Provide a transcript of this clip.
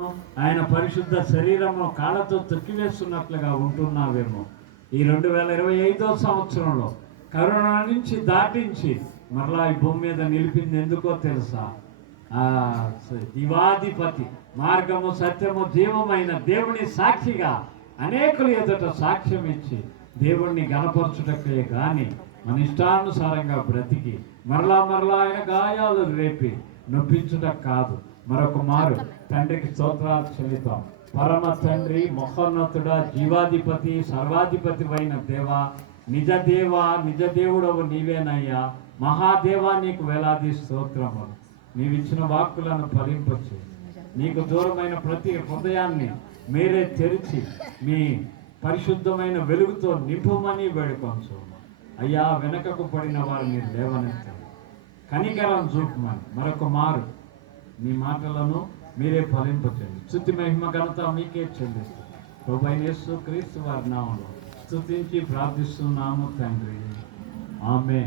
ఆయన పరిశుద్ధ శరీరము కాళ్ళతో తొక్కివేస్తున్నట్లుగా ఉంటున్నావేమో. ఈ 2025 సంవత్సరంలో కరోనా నుంచి దాటించి మరలా ఈ భూమి మీద నిలిపింది ఎందుకో తెలుసా? దివాధిపతి, మార్గము, సత్యము, జీవమైన దేవుని సాక్షిగా అనేకులు ఎదుట సాక్ష్యం ఇచ్చి దేవుణ్ణి గణపరచుటకే గాని మన ఇష్టానుసారంగా బ్రతికి మరలా ఆయన గాయాలు రేపి నొప్పించుట కాదు. మరొక మారు తండ్రికి స్తోత్రాలు చెల్లిద్దాం. పరమ తండ్రి, మహోన్నతుడ, జీవాధిపతి, సర్వాధిపతి అయిన దేవా, నిజ దేవుడవు నీవేనయ్యా. మహాదేవా, నీకు వేలాది స్తోత్రములు. నీవిచ్చిన వాక్కులను ఫలింపచ్చు. నీకు దూరమైన ప్రతి హృదయాన్ని మీరే తెరిచి మీ పరిశుద్ధమైన వెలుగుతో నింపమని వేడుకొంచు అయ్యా. వెనకకు పడిన వారిని లేవనెత్తండి, కనికరం చూపమని మరొక మారు మీ మాటలను మీరే ఫలింపచేయండి. స్తుతి, మహిమ, ఘనత మీకే చెల్లిస్తుంది. ప్రభువైన యేసు క్రీస్తు వారి నామములో స్తుతించి ప్రార్థిస్తున్నాము తండ్రి. ఆమేన్.